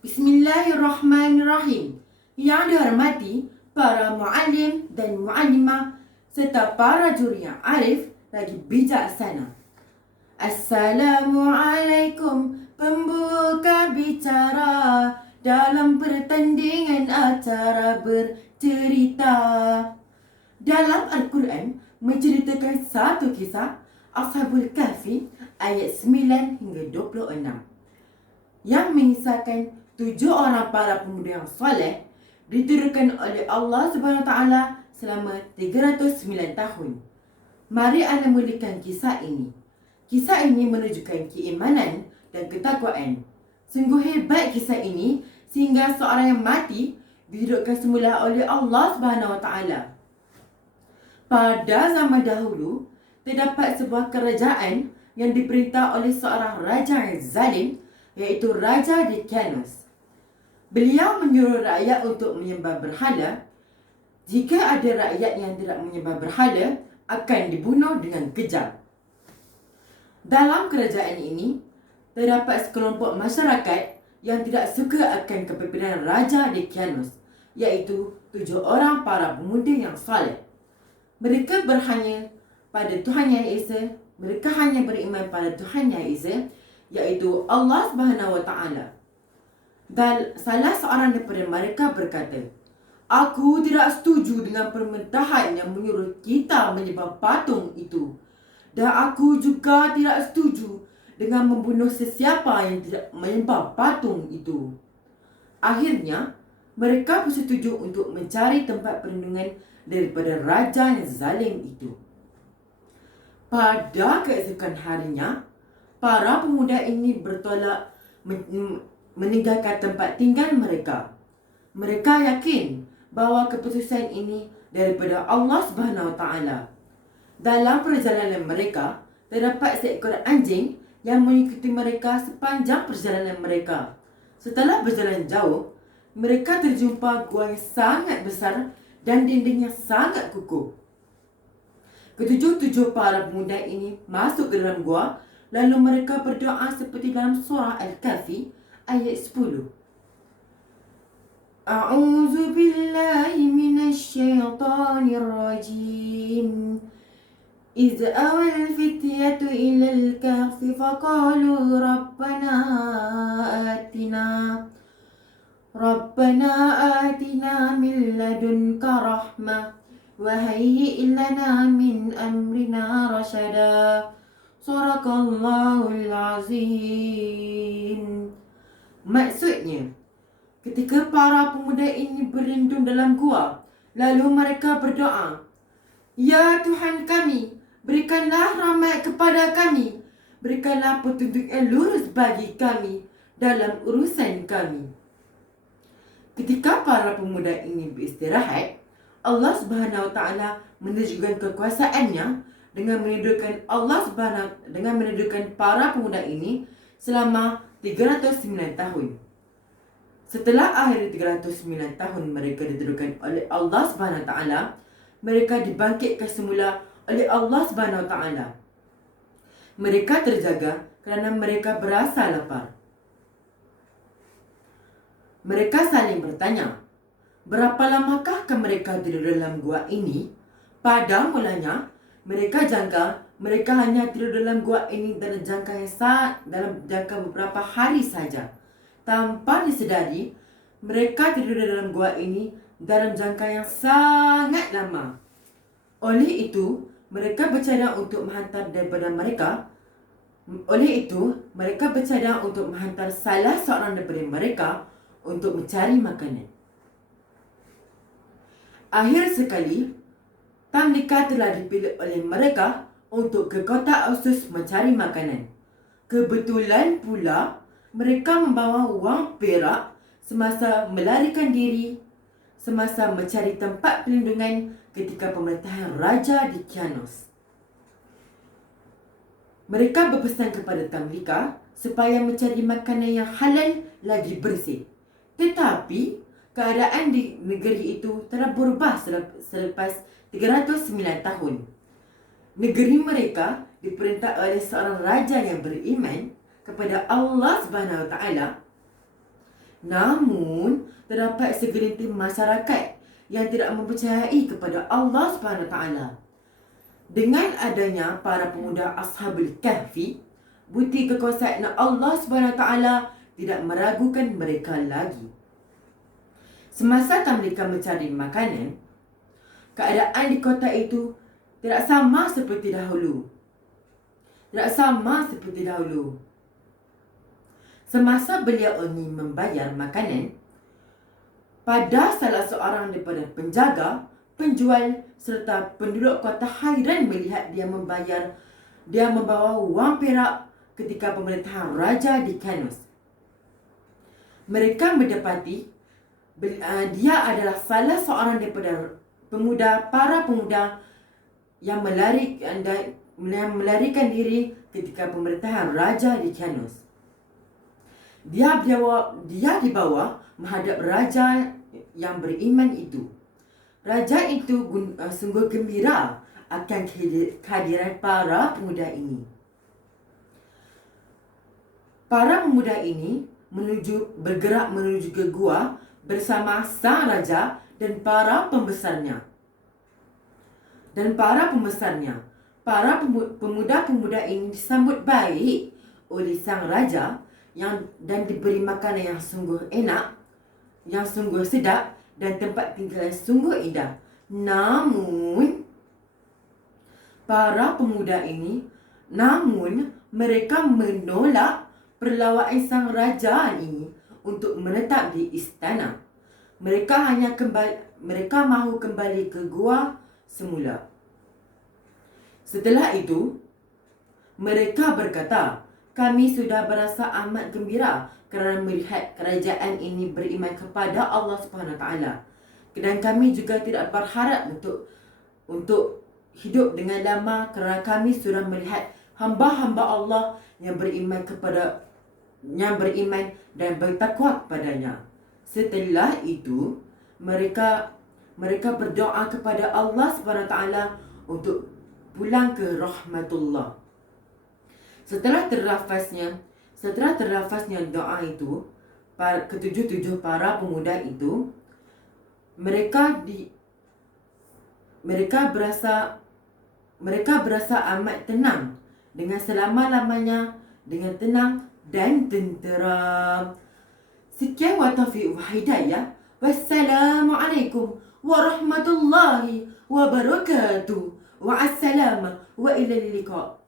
Bismillahirrahmanirrahim. Yang dihormati para muallim dan muallimah serta para juri yang arif lagi bijaksana. Assalamualaikum, pembuka bicara dalam pertandingan acara bercerita. Dalam Al-Quran menceritakan satu kisah Ashabul Kahfi ayat 9 hingga 26 yang mengisahkan 7 orang para pemuda yang soleh diturunkan oleh Allah SWT selama 309 tahun. Mari anda mulakan kisah ini. Kisah ini menunjukkan keimanan dan ketakwaan. Sungguh hebat kisah ini sehingga seorang yang mati dihidupkan semula oleh Allah SWT. Pada zaman dahulu, terdapat sebuah kerajaan yang diperintah oleh seorang raja yang zalim, iaitu Raja Dikanos. Beliau menyuruh rakyat untuk menyembah berhala. Jika ada rakyat yang tidak menyembah berhala, akan dibunuh dengan kejam. Dalam kerajaan ini, terdapat sekelompok masyarakat yang tidak suka akan kepimpinan Raja Dikanos, iaitu 7 orang para pemuda yang saleh. Mereka berhanya pada Tuhan Yang Esa. Mereka hanya beriman pada Tuhan Yang Esa, iaitu Allah SWT. Dan salah seorang daripada mereka berkata, "Aku tidak setuju dengan permintaan yang menyuruh kita menyembah patung itu. Dan aku juga tidak setuju dengan membunuh sesiapa yang tidak menyembah patung itu." Akhirnya, mereka bersetuju untuk mencari tempat perlindungan daripada raja yang zalim itu. Pada keesokan harinya, para pemuda ini bertolak meninggalkan tempat tinggal mereka. Mereka yakin bahawa keputusan ini daripada Allah SWT. Dalam perjalanan mereka, terdapat seekor anjing yang mengikuti mereka sepanjang perjalanan mereka. Setelah berjalan jauh, mereka terjumpa gua yang sangat besar dan dindingnya sangat kukuh. Ketujuh para pemuda ini masuk ke dalam gua, lalu mereka berdoa seperti dalam surah Al-Kahfi ayat 10. A'udzu billahi minasy syaithanir rajim. إذ أوى الفتية إلى الكهف فقالوا ربنا آتنا من لدنك رحمة وهيئ لنا من أمرنا رشدا. Sadaqallahul Azim. Maksudnya, ketika para pemuda ini berlindung dalam gua, lalu mereka berdoa, "Ya Tuhan kami, berikanlah rahmat kepada kami. Berikanlah petunjuk yang lurus bagi kami dalam urusan kami." Ketika para pemuda ini beristirahat, Allah SWT menunjukkan kekuasaannya dengan menidurkan para pemuda ini selama 309 tahun. Setelah akhir 309 tahun mereka ditidurkan oleh Allah SWT, mereka dibangkitkan semula oleh Allah SWT. Mereka terjaga kerana mereka berasa lapar. Mereka saling bertanya, berapa lamakah mereka tidur dalam gua ini? Pada mulanya, mereka jangka mereka hanya tidur dalam gua ini dalam jangka beberapa hari saja. Tanpa disedari, mereka tidur dalam gua ini dalam jangka yang sangat lama. Oleh itu, mereka bercadang untuk menghantar salah seorang daripada mereka untuk mencari makanan. Akhir sekali, Tamlika telah dipilih oleh mereka untuk ke kota Ausus mencari makanan. Kebetulan pula, mereka membawa wang perak semasa melarikan diri, semasa mencari tempat perlindungan ketika pemerintahan Raja Dikanos. Mereka berpesan kepada Tamlika supaya mencari makanan yang halal lagi bersih. Tetapi, keadaan di negeri itu telah berubah selepas 309 tahun. Negeri mereka diperintah oleh seorang raja yang beriman kepada Allah SWT Namun, terdapat segelintir masyarakat yang tidak mempercayai kepada Allah SWT. Dengan adanya para pemuda Ashabul Kahfi, bukti kekuasaan Allah SWT tidak meragukan mereka lagi. Semasa mereka mencari makanan, keadaan di kota itu tidak sama seperti dahulu. Semasa beliau ingin membayar makanan, pada salah seorang daripada penjaga, penjual serta penduduk kota hairan melihat dia membawa wang perak ketika pemerintahan Raja Dickenus. Mereka mendapati dia adalah salah seorang daripada para pemuda yang melarikan diri ketika pemerintahan Raja Dickenus. Dia dibawa menghadap raja yang beriman itu. Raja itu sungguh gembira akan kehadiran para pemuda ini. Para pemuda ini bergerak menuju ke gua bersama sang raja dan para pembesarnya. Para pemuda-pemuda ini disambut baik oleh sang raja dan diberi makanan yang sungguh enak, yang sungguh sedap dan tempat tinggal yang sungguh indah. Namun mereka menolak perlawanan sang raja ini untuk menetap di istana. Mereka mahu kembali ke gua semula. Setelah itu, mereka berkata, "Kami sudah berasa amat gembira kerana melihat kerajaan ini beriman kepada Allah SWT. Dan kami juga tidak berharap untuk hidup dengan lama kerana kami sudah melihat hamba-hamba Allah yang beriman dan bertakwa kepadanya." Setelah itu, mereka berdoa kepada Allah SWT untuk pulang ke rahmatullah. Setelah terlafaznya doa itu, ketujuh para pemuda itu, mereka berasa amat tenang dengan selama-lamanya, dengan tenang dan tentera. Sekian wa taufiq wa hidayah. Wassalamualaikum warahmatullahi wabarakatuh. Wa'assalam wa ilal liqa'.